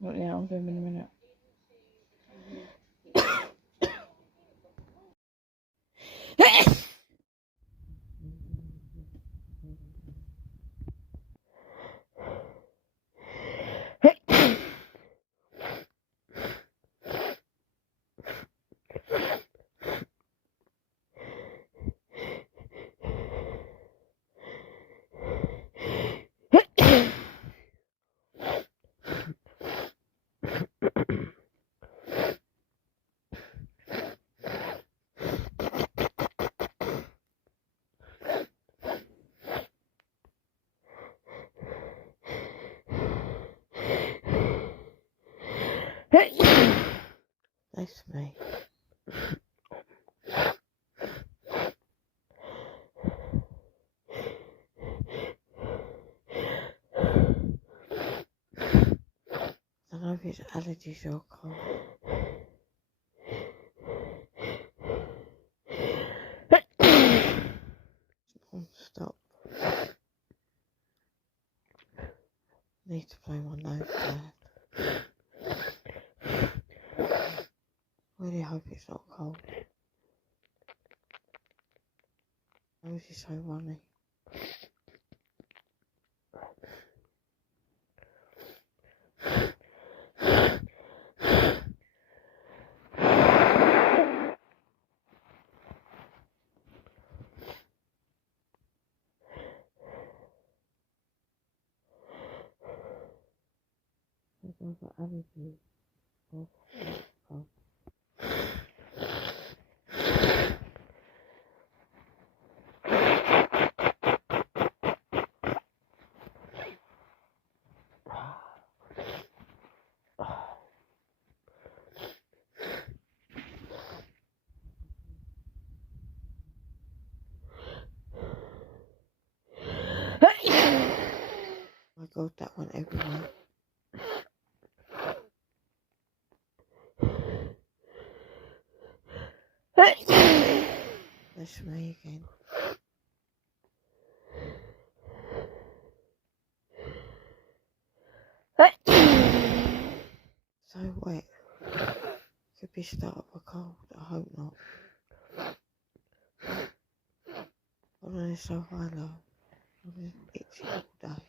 But yeah, I'll do them in a minute. That's me. I don't know if it's allergies or cold. Non-stop. Need to play my nose down. Really hope it's not cold. Nose is so runny. I've got allergies. Oh, oh. My God, that went everywhere. That's me again. So wet. Could be start of a cold. I hope not. Although it's so high low. I'm just itchy all day.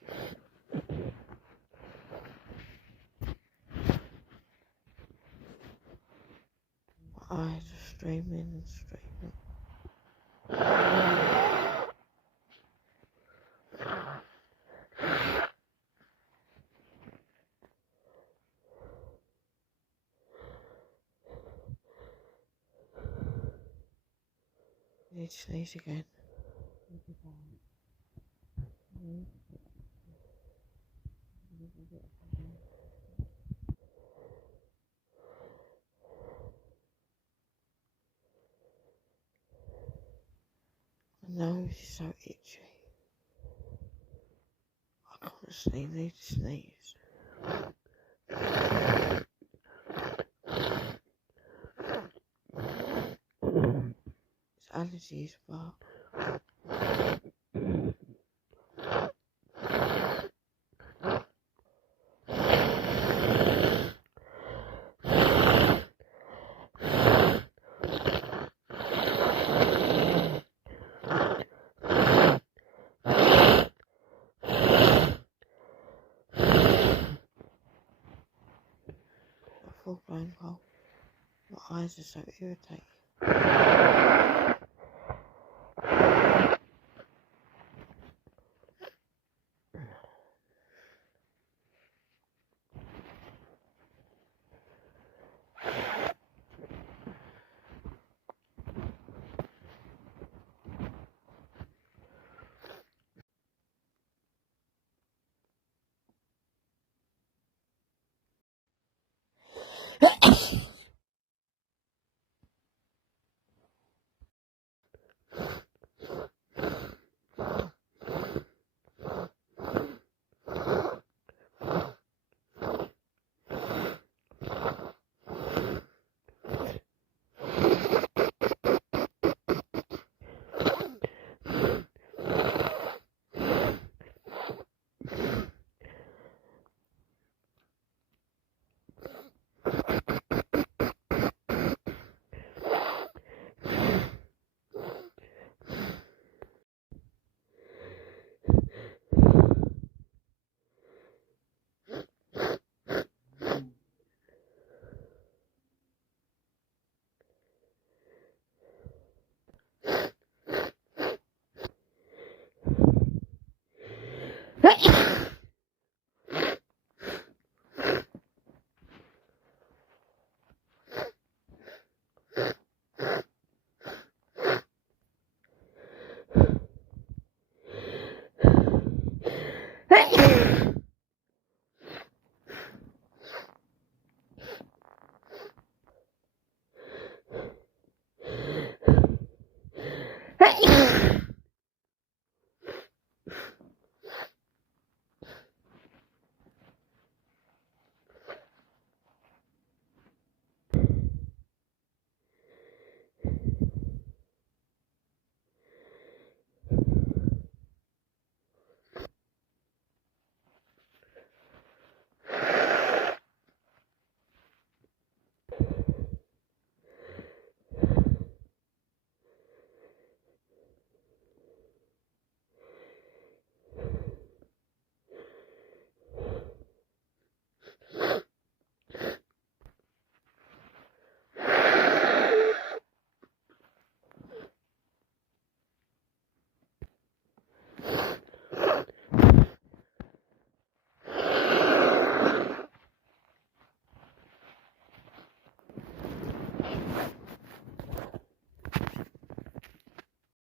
My eyes are streaming and streaming. I need to sneeze again. My nose is so itchy. I constantly need to sneeze. It's allergies, but a full-blown cold. My eyes are so irritated.